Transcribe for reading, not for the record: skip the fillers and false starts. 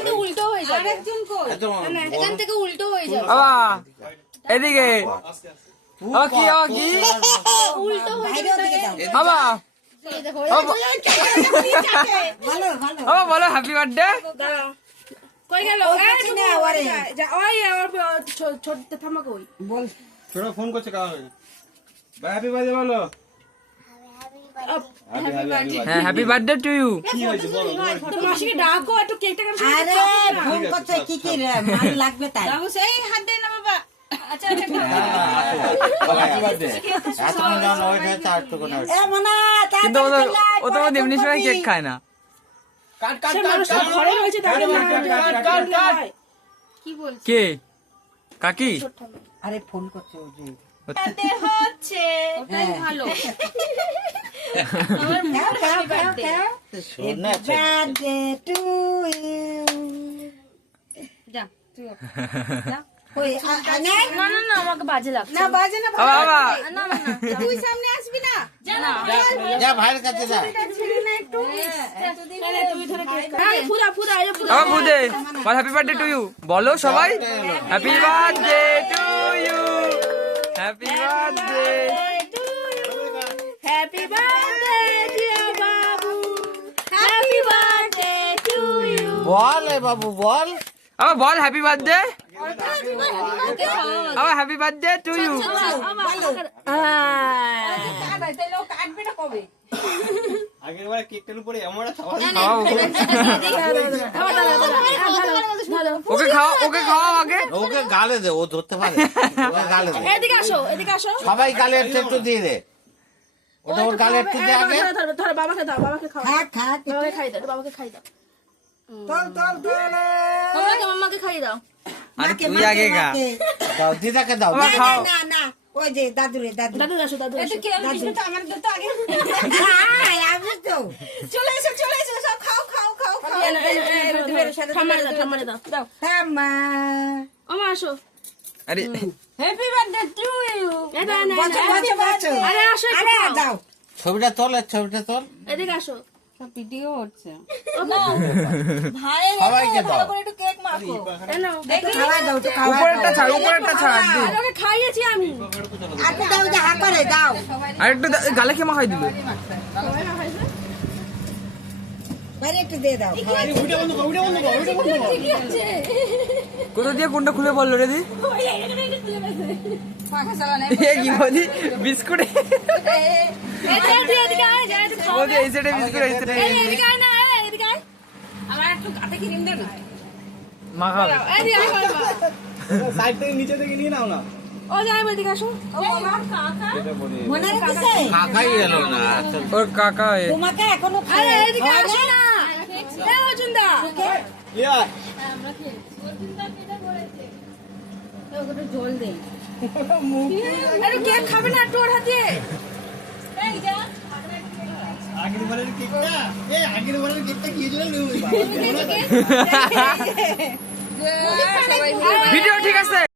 থেকে উল্টো হয়ে যাবে। আরেকজন কই? এখান থেকে উল্টো হয়ে যাবে। এদিকে ও কি উল্টো হয়ে যাবে। বাবা এই দেখো। ভালো ভালো বলো হ্যাপি বার্থডে। কই গেল? ওই ছোট থামা কই? বল ছোট ফোন করছে কাজ হ্যাপি বার্থডে বলো হ্যাঁ হ্যাপি বার্থডে টু ইউ। কি হয়েছে বলো তো মাসিকে ডাকো একটু কেকটা কেমন আরে ফোন করছে কি কি রে মাল লাগবে তাই বাবু সেই হাত দে না বাবা। আচ্ছা আচ্ছা হ্যাপি বার্থডে এতক্ষণ যেমন ওয়েট হয়েছে আর তো কোনো এ মনা কিন্তু ও তো এমনি সময় কেক খায় না। কাট কাট ঘরে রয়েছে তাহলে কাট কি বলছিস? কে কাকি? আরে ফোন করছে ওই যে তাতে হচ্ছে ওটাই ভালো। আমার mood happy birthday. Birthday to you যা তুই যা। ওই আনে না না না আমাকে বাজে লাগছে। না বাজে না বাবা না না না তুই সামনে আসবি না। যা না যা ভাইয়ের কাছে যা ছেড়ে না একটু। তুই ধরে কেক আরে পুরা পুরা আরে পুরা। বাবা বুঝে বল হ্যাপি বার্থডে টু ইউ বলো সবাই happy birthday to you happy birthday. Happy birthday dear বাবু। Happy birthday to you. বল এ বাবু বল আবার বল হ্যাপি বার্থডে আবার হ্যাপি বার্থডে টু ইউ। আগের বার কেকটার উপরে এমন একটা খাওয়া ওকে খাওয়া আগে। ওকে গালে দে ও ধরতে পারে ওকে গালে দে এদিকে আসো এদিকে আসো। সবাই গালে একটু দিয়ে দে ওটা ওর গালে একটু দে আগে ধরো বাবাকে দাও বাবাকে খাও। খা খা বাবাকে খাই দাও বাবাকে খাই দাও। তোল তোল তোল মাম্মাকে খাই দাও। আরে তুই আগে খা। দাও দিদাকে দাও বাবা খাও। না না ওই যে দাদুরে দাদু দাদু আসো দাদু আসো। আমার তো আগে আমি তো চলে এসো সব খাও খাও খাও খাও। ঠাম্মারে দাও ঠাম্মারে দাও দাও। থামা আমা আসো। আরে হ্যাপি বার্থডে টু ইউ। এটা না বসো বসো বসো আরে আসো একটু আরে খাও। দাও ছবিটা তোল ছবিটা তোল এদিকে আসো। ভিডিও হচ্ছে ভাই সবাইকে দাও একটু কেক মাখো। নাও খাওয়া দাও তো খাওয়া উপরেরটা ছাড় উপরেরটা ছাড় দে। আরে খাইয়েছি আমি। আপনি দাও যে হাত করে দাও আর একটু গালে খেয়ে মাখাই দিল। বাইরে একটু দিয়ে দাও ঠিকই আছে। কোথা দিয়ে কোনটা খুলে বললো রে দি? কি বলি বিস্কুট এদিকে আয় যা একটু খাও। বলি এই সাইডে বিস্কুট এই সাইডে এদিকে আয় না এদিকে আয়। আমার একটু গাতে ক্রিম দে না। মাখাবে। এদিকে আয় বাবা। সাইড থেকে নিচে থেকে নিয়ে নাও না ও যাই এদিকে আসো। ও বাবা কাকা। মনে রেখেছে কাকাই এলো না ওর কাকা তোমাকে এখনো আরে এদিকে আসো না। এ অর্জুনদা। ইয়া জল দে আরে কেক খাবে না একটু ওর হাতে। এই যা। আগের বারের কেকটা আগের বারের কেকটা কি জন্য সবাই ভিডিও ঠিক আছে।